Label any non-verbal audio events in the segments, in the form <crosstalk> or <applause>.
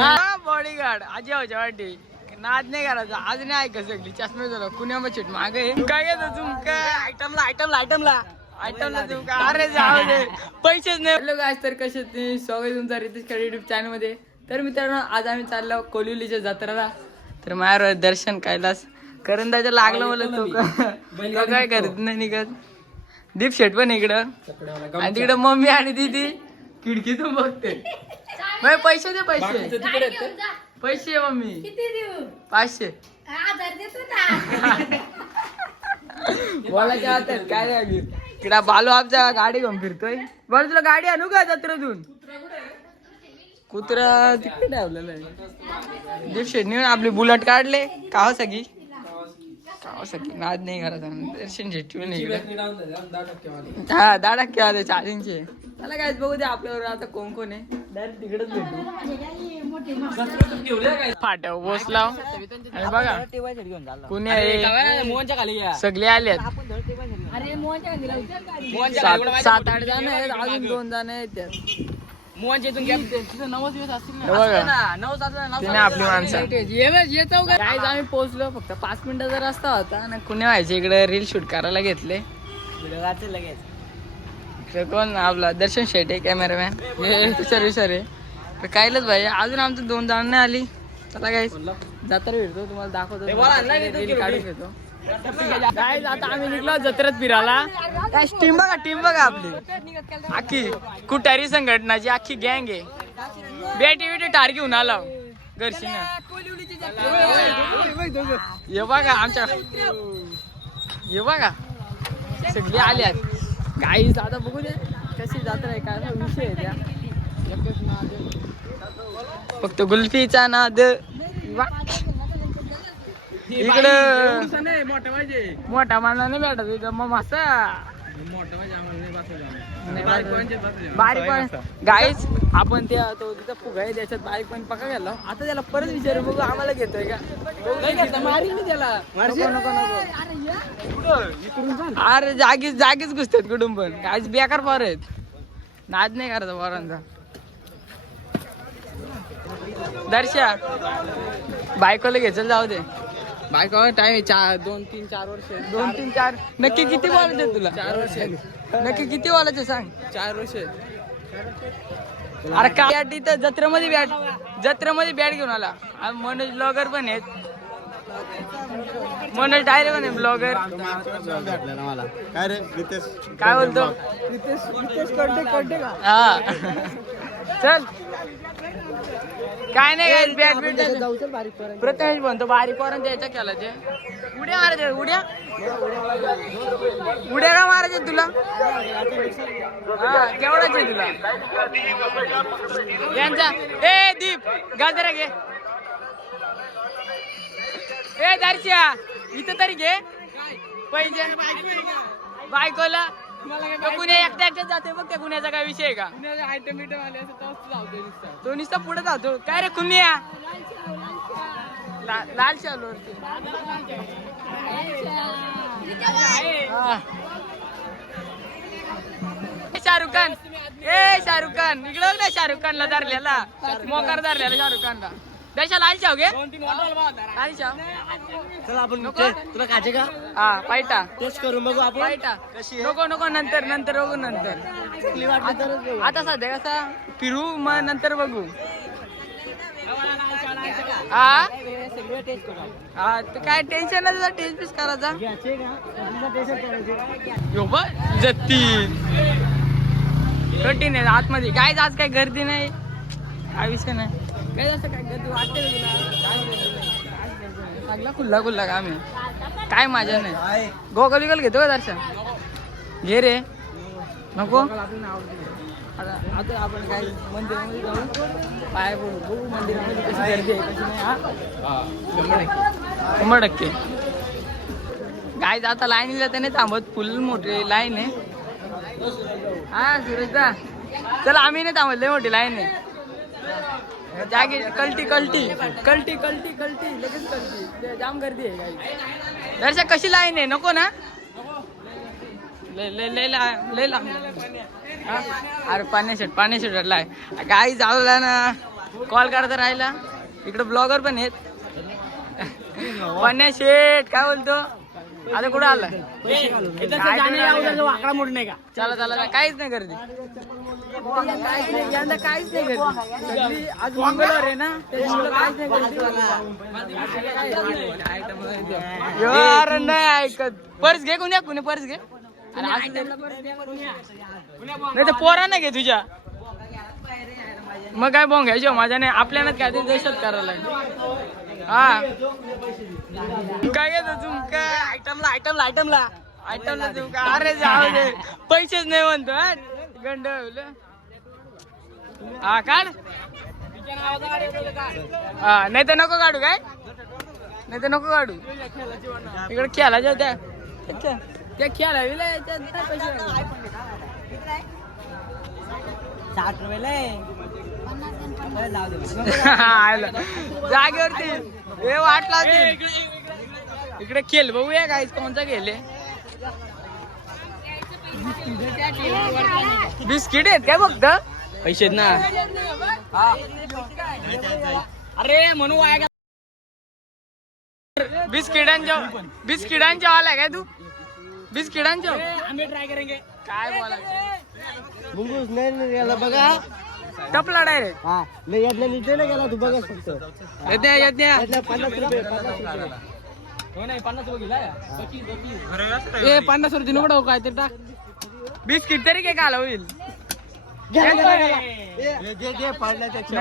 हा. Body guard आजी आवाच्या वाटी नाद नाही करायचा. आज नाही ऐका सगळी. चष्मे झालं. कुण्या मग. चिट मागे काय घेतो तुमका आयटमला आयटमला आयटमला. आयटमला तुमका अरे जाऊ दे. पैसेच नाही. हॅलो गायस तर कसे तुम्ही? स्वागत आहे तुमचा रितेश खेळ युट्यूब चॅनलमध्ये. तर मित्रांनो आज आम्ही चाललो कोलिवलीच्या जत्रेला. तर माझ्यावर दर्शन कैलास करंदाच्या लागलं मला तो. का- तो काय करत नाही निघत? दीप शेट पण इकडं. आणि तिकडं मम्मी आणि दीदी. खिडकीतून बघते. पैसे दे पैसे. पैसे आहे मम्मी. किती देऊ? पाचशे. हजार देतो ना. <laughs> बोलायच्या हातात काय लागली तिकडा बालू आमच्या गाडी घेऊन फिरतोय. बरं तुला गाडी आणू का जत्रेतून? कुत्रा तिकडे ठेवलेलं आहे. दीप शेट नेऊन आपली बुलेट काढले. काव सगळी? नाद नाही घरात दर्शन इकडे हा दहा टक्के आले चार्जिंगचे मला काय बघू दे आपल्यावर आता कोण कोण आहे. डायरेक्ट तिकडेच भेटू. फाट्यावर पोचला आणि बघा कुणी आहे? सगळे. सात सात आठ जण आहेत अजून दोन जण आहेत त्यात. बघा. तिने आपली माणसं. काय आम्ही पोहोचलो. फक्त पाच मिनिटाचा रस्ता होता. आणि कुणी व्हायचे इकडे? रील शूट करायला घेतले. इकडे कोण? आपला दर्शन शेटे कॅमेरामॅन हे सर सर आहे. कायलच भाई. अजून आमचं दोन जण नाही आली. चला काय जत्रा भेटतो तुम्हाला दाखवतो. काढून घेतो. Guys, आता आम्ही निघलो जत्रेत फिरायला. काय टीम बघा टीम बघा आपली. अख्खी कुटारी संघटनाची अख्खी गँग आहे. बेटी बेटी टार घेऊन आला. घरशीन. हे बघा आमच्या हे बघा. सगळे आल्यात. काही आता बघू दे कशी जात्रा आहे काय विषय आहे त्या. फक्त गुल्फीचा नाद. इकडं मोठा माणला नाही भेटत इथं मग मासा बारीक पण गाईच आपण त्या तो तिथं फुगा आहे त्याच्यात बारीक पण पका गेलो आता त्याला परत विचारू बघू आम्हाला घेतोय का? नाही घेतला मारी मी त्याला. नको नको नको. अरे जागीच जागीच घुसतात कुठून पण. काहीच बेकार पोर आहेत. नाद नाही करायचा पोरांचा. दर्शा बायकोला घ्यायचं जाऊ दे. बायको टाइम चार दोन तीन चार वर्ष. दोन तीन चार. नक्की किती बोलायचे तुला? चार वर्ष. नक्की किती बोलायचे सांग? चार वर्ष. अरे काय? बॅट इथं जत्रेमध्ये बॅट जत्रेमध्ये बॅट घेऊन आला. आणि मनोज ब्लॉगर पण आहेत. मनोज डायरे पण आहे ब्लॉगर काय रे रितेश काय बोलतो हा. चल. काय नाही बॅट प्रथमेश म्हणतो बारीक पोरांच्या याच्या खेळायचे उड्या मारायचे उड्या. उड्या का मारायचे तुला? हा केवढाचे तुला? यांचा. ए दीप गाजरा घे. ए दर्शिया इथं तरी घे. पैसे. बायकोला. एकट्या एकट्यात जाते बघ त्या काय विषय आहे का? तो नुसता. पुढे जातो. काय रे कुण्या ला- लाल. ए, शाहरुख खान. ए शाहरुख खान. इकडे बघ ना शाहरुख खानला धरलेला. मोकार धरलेला शाहरुख खानला. देशा लाल घे. लाल शाव चला आपण तुला खायचे का? हा पायटा. टेस्ट करून बघू आपण. पायटा. नको नको नंतर नंतर बघू नंतर. चांगली वाटली तरच बघू. आता सध्या कसा? फिरू मग नंतर बघू. हा? हा तर काय टेन्शन नाही टेस्ट पीस करायचा? जत्ती. कठीण आहे आतमध्ये. काय आज काय गर्दी नाही? काय विषय नाही. काय असं काय वाटते का तुला लागला खुल्ला खुल्ला काम आहे काय माझ्या नाही. गोगल विकल घेतो का दर्शन? घे रे. नको? आता आपण काय मंदिरामध्ये जाऊ पाय बघू मंदिरामध्ये कशी गर्दी आहे कशी नाही शंभर टक्के. काय आता लाईनीला त्याने नाही थांबत फुल मोठी लाईन आहे. हा सुरेश चला आम्ही नाही थांबत लय मोठी लाईन आहे. जागे कल्टी कल्टी. कल्टी कल्टी कल्टी. लगेच कल्टी. जाम गर्दी आहे गाई दर्शक कशी लाईन आहे? नको ना? लय लय लय लय? अरे पाण्या शेट पाण्या शेटला आहे काही चालला ना. कॉल करता राहिला. इकडे ब्लॉगर पण आहेत. पाण्या शेट काय बोलतो? आता कुठं आला वाकडा मोड नाही का चला चला. काहीच नाही गर्दी. यंदा काहीच नाही आज मंगळवार आहे ना त्याच्यामुळे काहीच नाही गर्दी यो, अरे नाही ऐकत. पर्स घे कोणी कोणी पर्स घे. नाही. तर पोरा नाही घे तुझ्या. मग काय बोंग घ्यायचो माझ्या नाही आपल्यालाच काय ते देशात करायला हा. काय घेतो तुमका आयटमला आयटमला आयटमला आयटमला तुमका अरे जाऊ दे. पैसेच नाही म्हणतो हा गंड हा काढ. हा नाही तर नको काढू काय? नाही तर नको काढू. इकडे खेळायच्या त्या त्या खेळा साठ रुपये <laughs> जागेवरती. हे वाट लावते. इकडे खेळ बघूया काय कोणता खेळ आहे. बिस्किट आहेत काय फक्त? पैसे ना. अरे म्हणू वाया बिस्किटांच्या बिस्किटांच्या वाला आहे काय तू? बिस्किटांच्या? आम्ही ट्राय करेंगे. काय बोलायचं? मुंगूस नाही नाही गेला बघा. टपला डायरेक्ट हा नाही यातल्या नाही गेला तू बघा फक्त. यज्ञ यज्ञ यातल्या पन्नास रुपये पन्नास रुपये. ए पन्नास रुपये नको काय ते टाक. बिस्किट तरी काय काला होईल. नाही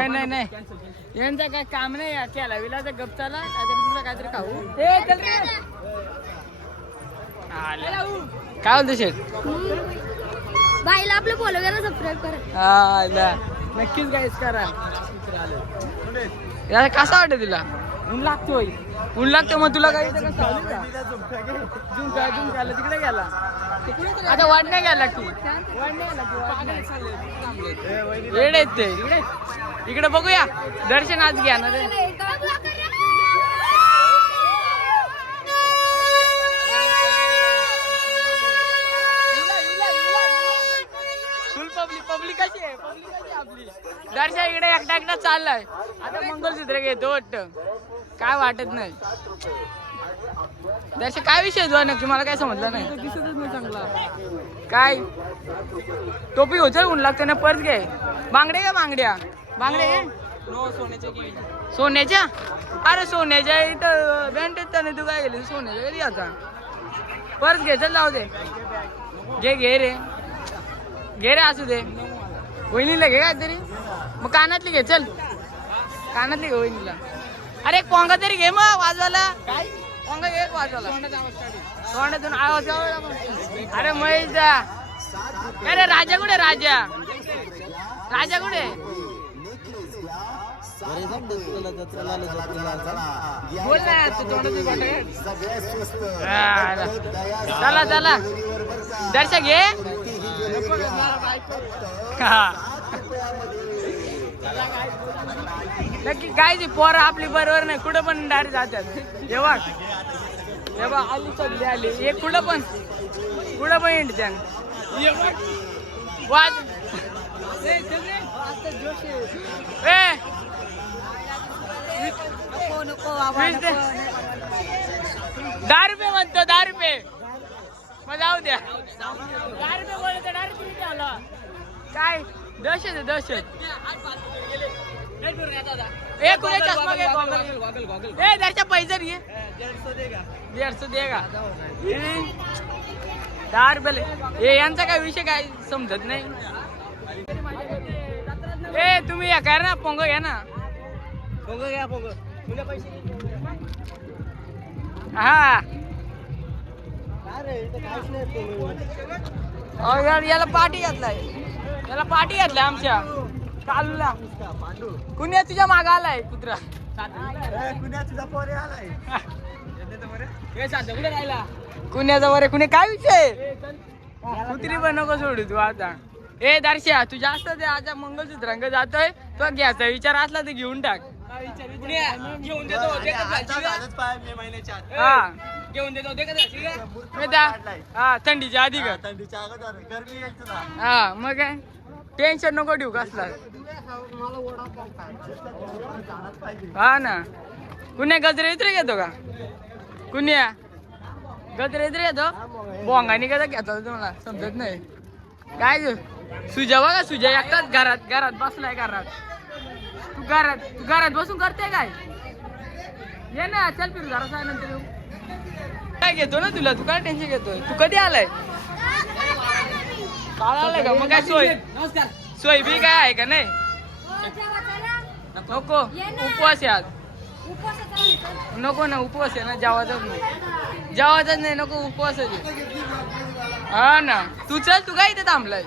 नाही नाही. यांचं काय काम नाही या केला विला तर गपचाला काहीतरी तुला काहीतरी खाऊ. ए, चल रे. आलं. काय बोलतो शेठ? बाईला आपले सबस्क्राईब करा. हा आला. नक्कीच गाईस करा. याला कसा वाटत तुला? ऊन लागतोय ऊन लागतो मग तुला काय इथं झुमका झुमकाला तिकडे गेला. आता वाढण्या गेला की वेळ गेला आहेत ते इकडे. इकडे बघूया. दर्शन आज घ्या ना रे दर्शन इकडे एकटा एकटा चाललाय. आता मंगलसूत्र घेतो वाटत. काय वाटत नाही. दर्शन काय विषय जो नक्की? मला काय समजलं नाही. दिसतच नाही चांगला काय? टोपी होत ऊन लागते ना परत घे. बांगडे का बांगड्या? बांगडे घे. सोन्याच्या? अरे सोन्याच्या इथं बँकेत त्याने तू काय गेली सोन्याच्या कधी आता. परत घे चल जाऊ दे. घे घे रे. घे रे असू दे. वहिनीला घे काय तरी मग कानातली घे चल. कानातली घे वहिनीला. अरे पोंगा तरी घे मग वाजवायला. काय? पोंगा घे वाजवायला. तोंडातून आवाज. अरे महेश जा. अरे राजा कुठे राजा? राजा कुठे बोल ना तू तोंडातून चला. चला दर्शक घे. हा. नक्की काय ती पोरं आपली बरोबर नाही कुठं पण डायरेक्ट जातात. हे बघ. हे बघ आली सगळी आली. एक कुठं पण कुठं पण इंडियन वाज. दहा रुपये म्हणतो दहा रुपये. मग जाऊ द्या. दहा रुपये बोलतो दहा रुपये काय? दहशत आहे दहशत. ए गॉगल ए पैसे देगा दहा रुपये यांचा काय विषय काय समजत नाही. ए तुम्ही या काय ना पोंग घ्या ना. पोंग घ्या पोंग. तुला पैसे हा. यार याला पाठी घातलाय. याला पाठी घातलाय आमच्या. कालूला कुणी तुझ्या माग आलाय कुत्रा? कुण्याचा बरे कुणी काय विषय? कुत्री पण नको सोडू तू आता. ए दर्शा तू जास्त ते आता मंगलसूत्रांक जातोय. तो घ्यायचा विचार असला तर घेऊन टाक. घेऊन देतो हा. घेऊन देतो? हा थंडीच्या आधी का थंडीच्या हा मग काय? टेन्शन नको ठेवू कसला? हा ना. कुण्या गजरे इतरे घेतो का? कुण्या? गजरे इतरे घेतो? बोंगानी कसा घेतो तुम्हाला समजत नाही. काय? सुजा बघा सुजा एकटाच घरात घरात बसलाय घरात. तू घरात तू घरात बसून करते काय? ये ना चल फिरू जरा नंतर येऊ. काय घेतो ना तुला? तू काय टेन्शन घेतोय तू कधी आलाय? काल आलाय का? मग काय सोय? सोय बी काय आहे का नाही? नको उपवास आहे आज. नको ना उपवास आहे ना जेवायचाच नाही. जेवायचाच नाही नको उपवास आहे. हा ना. तू चल तू काय इथे थांबलाय?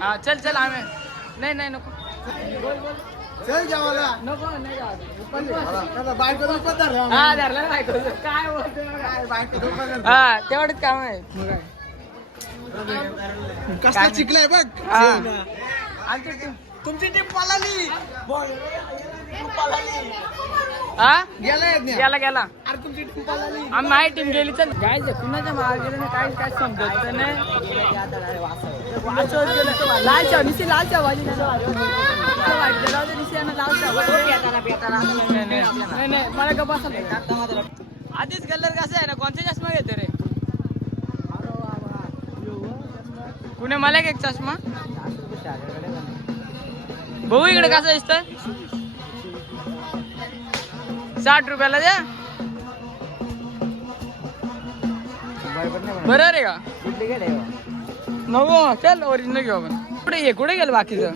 हा चल चल आम्ही. नाही नाही नको. चल जेवायला. नको नाही हा धरलं ना बायको. काय बोलतोय हा तेवढंच काम आहे. कसला चिकलाय बघ. हा. तुमची टीम पळाली हा गेला गेला अरे तुमची टीम पळाली आम्ही माझी टीम गेली तर काय कुणाच्या मागे गेलं काय काय समजत नाही वाचवत गेलं. लाल चहा निशी लाल चहा वाली नाही. नाही, मला गप्प बसा. आधीच कलर कसा आहे ना कोणता चष्मा घेतो रे कुणी मला एक चष्मा भाऊ इकडे कसं दिसत साठ रुपयाला द्या. बरं रे का? नको चल ओरिजिनल घेऊ आपण. कुठे ये कुठे गेलं बाकीचं?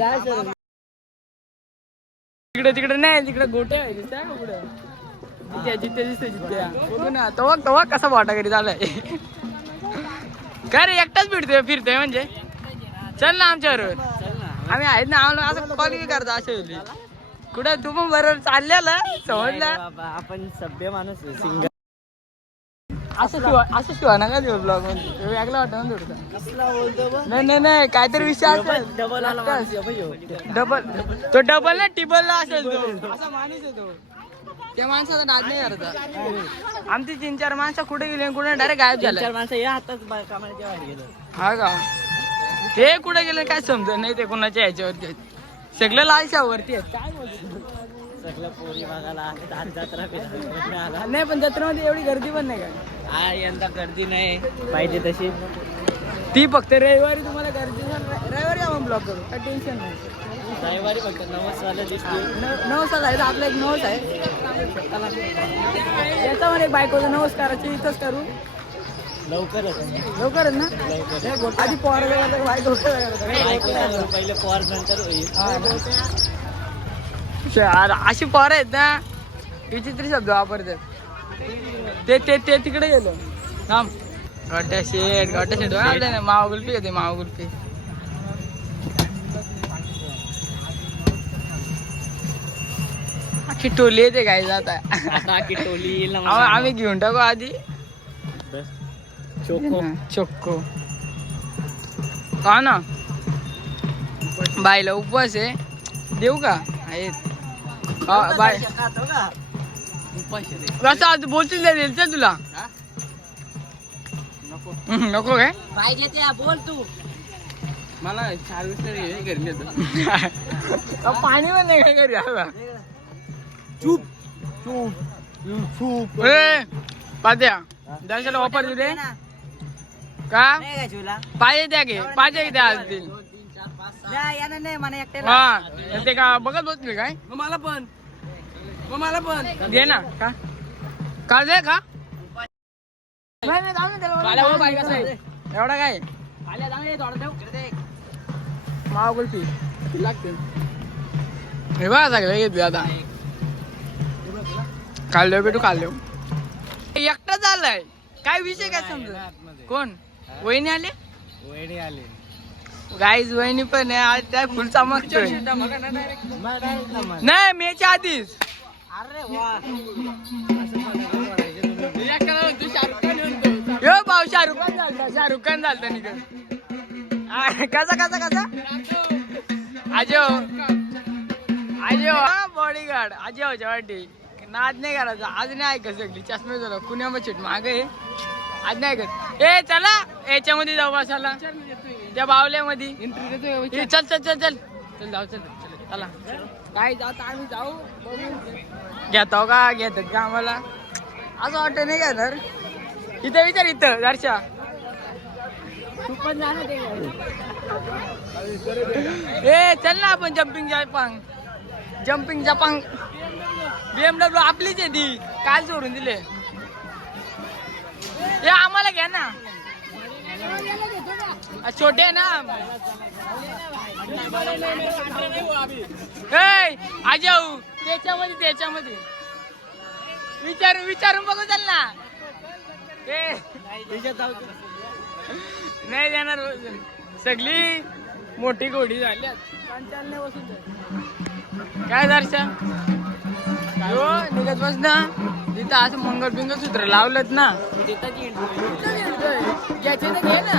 तिकडे तिकडे नाही तिकडे गोटे आहे जिथे जिथे दिसते जिथे. तवा ना कसा वाटा घरी चालाय काय रे एकटाच फिरतोय फिरतोय म्हणजे? चल ना आमच्या बरोबर आम्ही आहेत ना आम्हाला असं कॉल बी करतो असे कुठं तू पण बरोबर चाललेला समजलं? आपण सभ्य माणूस सिंगल असं शिवा असं शिवा नका देऊ ब्लॉगमध्ये. वेगळं वाटत ना थोडं कसला बोलतो बघ नाही नाही नाही काहीतरी विषय असेल. डबल आला डबल तो डबल ना टिबल ला असेल तो. असा माणूस आहे तो. त्या माणसाचा नाद नाही करता आमची तीन चार माणसं कुठे गेली आणि कुठे डायरेक्ट गायब चार झाले माणसं या हातात कामाला गेलो. हा का? ते कुठे गेले काय समजत नाही ते कुणाच्या ह्याच्यावरती आहेत. सगळं लालशा वरती आहेत. काय? सगळं पोरी बघायला आज जत्रा फिरायला आला. नाही पण जत्रेमध्ये एवढी गर्दी पण नाही का? यंदा गर्दी नाही. पाहिजे तशी. ती फक्त रविवारी तुम्हाला गर्दी झाली- रविवारी आपण ब्लॉक करू. काय टेन्शन नाही. रविवारी फक्त नवस वाला दिसतो न- नवस आहे आपला एक नवस आहे. याच्यामध्ये एक बायकोचं नवस करायची इथंच करू. लवकरच. लवकरच ना? आधी पोर पहिले पॉर नंतर होईल. अरे अशी पोरं आहेत ना विचित्र शब्द वापरतात. ते ते ते तिकडे गेलो. थांब. गोट्या शेट गोट्या शेट. आपल्या ना मावा गुलपी घेते मावा गुलपी अख्खी टोली येते काय जात? आता की टोली येईल ना आम्ही घेऊन टाकू आधी. चोको. चोक्को हा ना. बायला उपवास आहे. देऊ का? आहेत बाय. कसं आज बोलतील नाही देईल तर तुला. नको. काय? पाहिजे त्या बोल तू. मला चार घरी पाणी पण नाही काय घरी आता चूप. चूप. चूप. ए पाद्या दर्शनाला ऑफर दिले का? पाहिजे द्या घे. पाहिजे द्या असतील नाही मला एकट्याला. हा. तर ते का बघत बसले काय? मला पण. मला पण. दे ना. का? का दे का? नाही, नाही, जाऊ दे त्याला. काल्या वर बाई कसं आहे? एवढा काय? मावा कुल्फी हे बघा सगळं घेतलं आता. खाल्लो बेटू खाल्लो एकटा चाललाय. काय विषय काय समजत? कोण? वहिनी आले? वहिनी आले. गाईज वहिनी पण आहे. आज त्या फुल चमकतोय नाही मेच्या आधीच. यो भाऊ शाहरुख खान झालता शाहरुख खान झालता आ, कसा कसा कसा? आजो. आजो. बॉडीगार्ड आजो वाटी. नाद नाही करायचा. आज नाही ऐकत सगळी. चष्मे झालं चिट माग आहे. आज नाही ऐकत ए चला. याच्यामध्ये जाऊ बसायला. त्या बावल्यामध्ये. ए, चल चल चल चल. चल जाऊ चल चल. चला. काय जात आम्ही जाऊ? घेतो का? घेतात का आम्हाला? असं वाटतं नाही घेणार इथं विचार इथं दर्शा. तू पण ए चल ना आपण जम्पिंग जपांग जम्पिंग जपांग बीएमडब्ल्यू आपलीच आहे ती. काल सोडून दिले. ए आम्हाला घ्या ना. छोटे आहे ना आजाऊ त्याच्यामध्ये त्याच्यामध्ये. विचारून विचारून बघू चल ना नाही देणार सगळी मोठी घोडी झाली काय दर्शन? निघत बस ना. तिथं असं मंगळ पिंगल सूत्र लावलं ना घ्यायचे तर घे ना.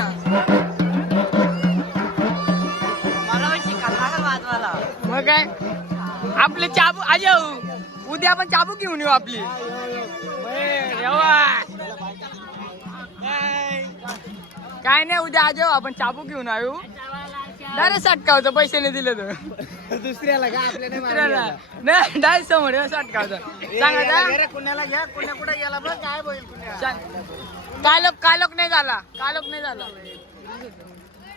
मग काय? आपले चाबू आजाऊ उद्या आपण चाबू घेऊन येऊ आपली. काय नाही उद्या आज आपण चाबू घेऊन येऊ डायरेक्ट सटकावचं पैसे नाही दिले तर. दुसऱ्याला का? आपल्या नाही डायरेक्ट समोर सांगा का? कुणाला घ्या? कुण्या कुठे गेला बघ काय होईल कुण्या? सांग. कालोक कालोक नाही झाला. कालोक नाही झाला.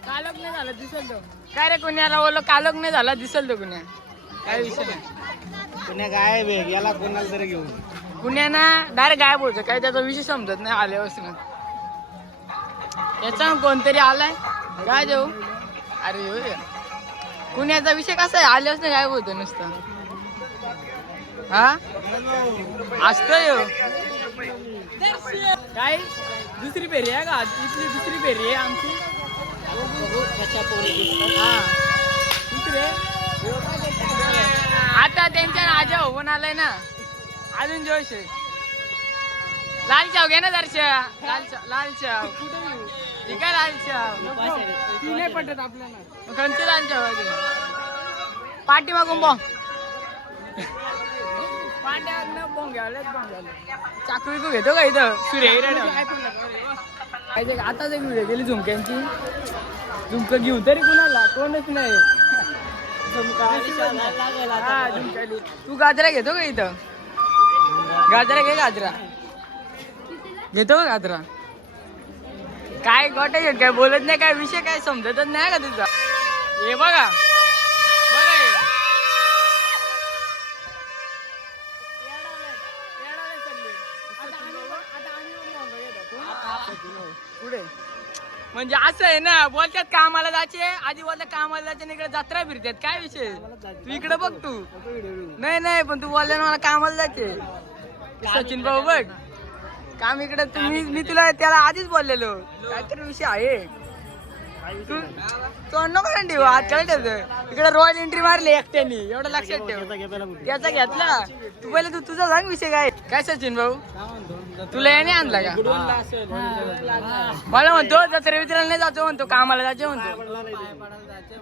कालोक नाही झाला दिसल तो. काय रे कुण्याला बोललो कालोक नाही झाला दिसल तो कुण्या. काय विषय नाही. कुण्या काय बे कोणाला तरी घेऊन. पुण्याना डायरेक्ट गायब होतं काय त्याचा विषय समजत नाही आल्यापासून. याचा कोणतरी आलाय? काय देऊ? अरे हो रे. पुण्याचा विषय कसा आहे? आल्यापासून गायब होतं नुसतं. हा? असतोय हो. काय? दुसरी फेरी आहे का? इथली दुसरी फेरी आहे आमची. हा. दुसरी आता त्यांच्या आजा होऊन आलाय ना. अजून जोश. आहे लाल चाव घे ना दर्शा लाल चाव लाल चाव. कुठे ती नाही पटत आपल्याला. कोणते? पाठी मागून बॉ चाकू घेतो का इथं? सूर्य आताच एक व्हिडिओ केली झुमक्यांची. झुमकं घेऊ तरी कुणाला? कोणच नाही. तू गाजरा घेतो का इथं? गाजरा घे गाजरा. घेतो का गाजरा? काय गोटे काय बोलत नाही काय विषय काय समजतच नाही का तुझा? हे बघा. पुढे. म्हणजे असं आहे ना बोलतात कामाला जायचे आधी बोलतात कामाला जायचे इकडे जत्रा फिरतात. काय विषय? तू इकडे बघ तू. नाही नाही पण तू बोलले ना मला कामाला जायचे. सचिन भाऊ बघ. काम इकडे तुम्ही मी तुला त्याला आधीच बोललेलो. काहीतरी विषय आहे. तू तो नको आज काय ठेवतं इकडे रॉयल एंट्री मारली एकट्यानी. एवढं लक्षात ठेव. त्याचा घेतला. तू पहिले तू तुझा सांग विषय काय. काय सचिन भाऊ? तुला याने आणला का? मला म्हणतो जत्रे विचारायला नाही जातो म्हणतो कामाला जायचं म्हणतो.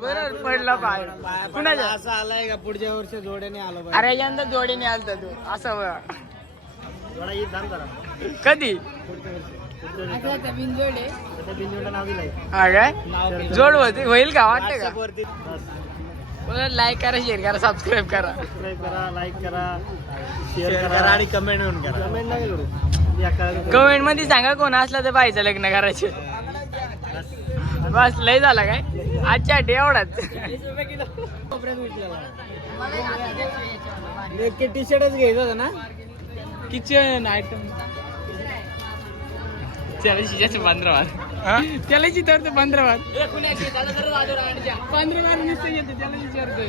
बरोबर पडला पाय कुणाच्या असं आलाय का पुढच्या वर्षी जोड्याने आलो अरे यंदा जोडीने आलता तू. असं. कधी? हा काय जोड होती होईल का? वाटतं का? लाईक करा शेअर करा सबस्क्राईब करा. सबस्क्राईब करा लाईक करा शेअर करा आणि कमेंट करा. कमेंट नाही करू. कमेंटमध्ये सांगा कोण असला तर पाहिजे लग्न करायचे. बस लय झाला काय? आजच्या डे एवढाच. टी शर्टच घ्यायचं होतं ना? किचन आयटम त्याला शिजायचं पंधरा वार त्याला चितवतो पंधरा वार पंधरा वार नुसतं येते त्याला विचारतोय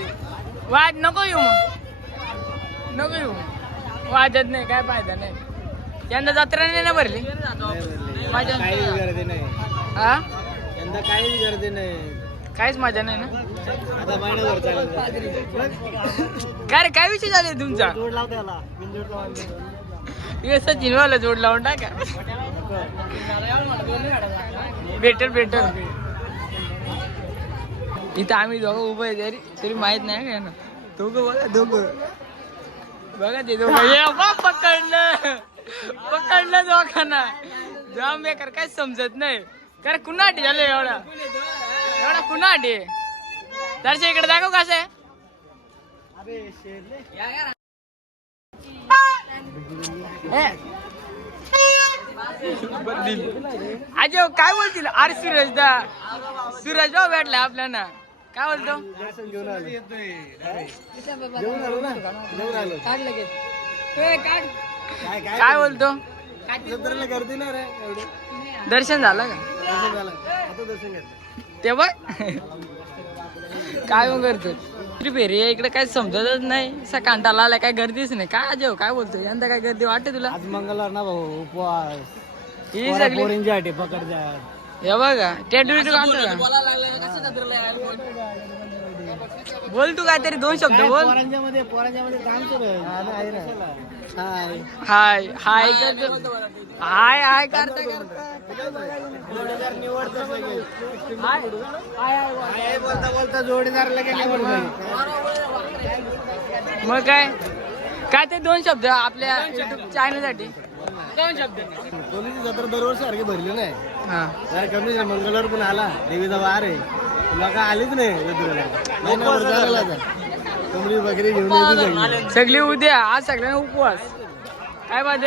वाद नको येऊ मग. नको येऊ वाजत नाही काय फायदा नाही. यंदा जत्रा नाही ना भरली? माझ्या गर्दी नाही. हा यंदा काहीच गर्दी नाही. काहीच मजा नाही ना? आता महिनाभर चालेल काय रे काय विषय झाले तुमचा? जोड लाव त्याला. बिनजोड लाव हे सचिन वाला जोड लावून टाका. भेटेल भेटेल. इथं आम्ही दोघं उभं आहे तरी तरी माहीत नाही काय ना दोघं बघा दोघं. बघा ते दोघं. ये बा, पकडलं. पकडलं दोघांना. जाम बेकार काय समजत नाही. कारण कुणाटी झालं एवढा. एवढा कुणाटी दर्शन इकडे दाखव कसं आहे. अरे शेर. अजय काय बोलतील? अरे सूरज दा सूरज भाऊ भेटला आपल्याला. काय बोलतो? काय बोलतो? दर्शन झालं का? ते बघ. काय मग करतो फेरी आहे, इकडे काय समजतच नाही. असा कांटाला आला काय गर्दीच नाही. काय अजय काय बोलतो यंदा काय गर्दी वाटते तुला? आज मंगळवार ना भाऊ उपवास. ही सगळी पोरींच्यासाठी हे बघा टेटू बोल तू काहीतरी दोन शब्द बोल. पोरांच्या मध्ये पोरांच्या मध्ये काम ना. हाय. हाय हाय हाय हाय करता करता जोडीदार निवडतो सगळे. हाय. हाय हाय बोल. हाय बोलता बोलता जोडीदार लगेच निवडतो मग काय? काय ते दोन शब्द आपल्या चॅनलसाठी दोन शब्द. कोणीची जत्रा दरवर्षी सारखी भरली नाही. हा. कमी. मंगळवार पण आला. देवीचा वार आहे. लोक आलीच नाही जत्रेला. कोंबडी बकरी घेऊन सगळी. सगळी उद्या आज सगळ्यांना उपवास. काय बात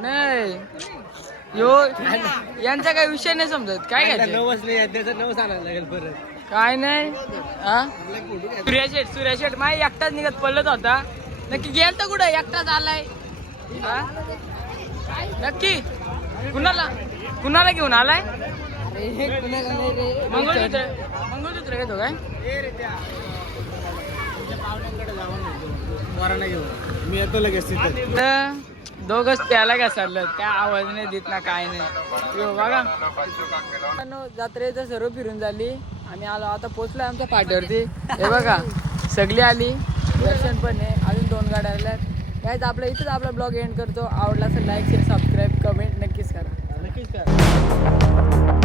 नाही. यो यांचा काही विषय नाही समजत. काय घ्यायचं? नवस नाही त्याचं नवस आणायला लागेल परत. काय नाही. हा? सूर्या शेठ सूर्या शेठ माय एकटाच निघत पडलत होता. नक्की गेलता कुठं? एकटाच आलाय. हा? नक्की. कुणाला? कुणाला घेऊन आलाय? मंगळसूत्र. मंगळसूत्र घेतो काय? मी येतो लगेच तिथं दोघच प्याला घसरलं. काय आवाज नाही देत ना काय नाही. बघा. जत्रेचं सर्व फिरून झाली. आम्ही आलो. आता पोचलोय आमच्या पाठीवरती हे बघा सगळी आली. दर्शन पण आहे. अजून दोन गाड्या आल्यात. काहीच आपलं इथंच आपला ब्लॉग एंड करतो. आवडला असेल लाईक शेअर सबस्क्राईब कमेंट नक्कीच करा. नक्कीच करा.